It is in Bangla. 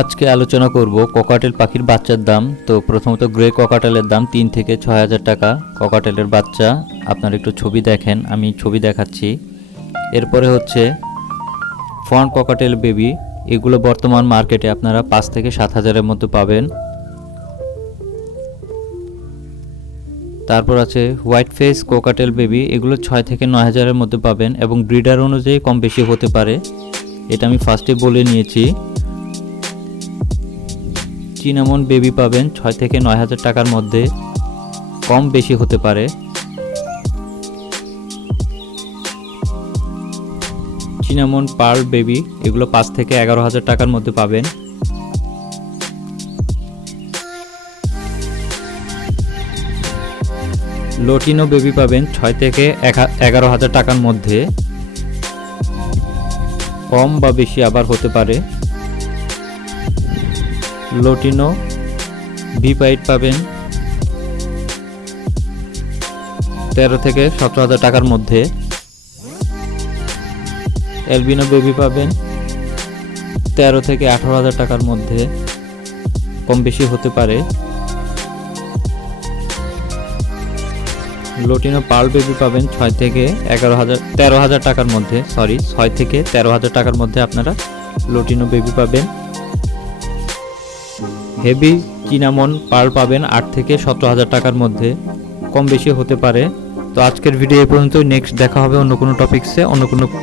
আজকে আলোচনা করব ককাটেল পাখির বাচ্চার দাম। তো প্রথমত গ্রে ককাটেলের দাম 3 থেকে 6,000 টাকা। ককাটেলের বাচ্চা আপনারা একটু ছবি দেখেন, আমি ছবি দেখাচ্ছি। এরপরে হচ্ছে ফন ককাটেল বেবি, এগুলো বর্তমান মার্কেটে আপনারা 5 থেকে 7,000-এর মধ্যে পাবেন। তারপর আছে হোয়াইট ফেস কোকাটেল বেবি, এগুলো 6 থেকে 9,000-এর মধ্যে পাবেন এবং ব্রিডার অনুযায়ী কম বেশি হতে পারে, এটা আমি ফার্স্টে বলে নিয়েছি। চিনামন বেবি পাবেন 6 থেকে 9,000 টাকার মধ্যে, কম বেশি হতে পারে। চিনামন পার্ল বেবি, এগুলো 5 থেকে 11,000 টাকার মধ্যে পাবেন। লটিনো বেবি পাবেন 6 থেকে 11,000 টাকার মধ্যে, কম বা বেশি আবার হতে পারে। লটিনো ভিপাইট পাবেন 13 থেকে 17,000 টাকার মধ্যে। অ্যালবিনো বেবি পাবেন 13 থেকে 18,000 টাকার মধ্যে, কম বেশি হতে পারে। লটিনো পার্ল বেবি পাবেন 6 থেকে 13,000 টাকার মধ্যে, 6 থেকে 13,000 টাকার মধ্যে আপনারা লটিনো বেবি পাবেন। হেভি চিনামন পার্ল পাবেন 8 থেকে 17,000 টাকার মধ্যে, কম বেশি হতে পারে। তো আজকের ভিডিও এই পর্যন্ত। নেক্সট দেখা হবে অন্য কোনো টপিক্সে, অন্য কোনো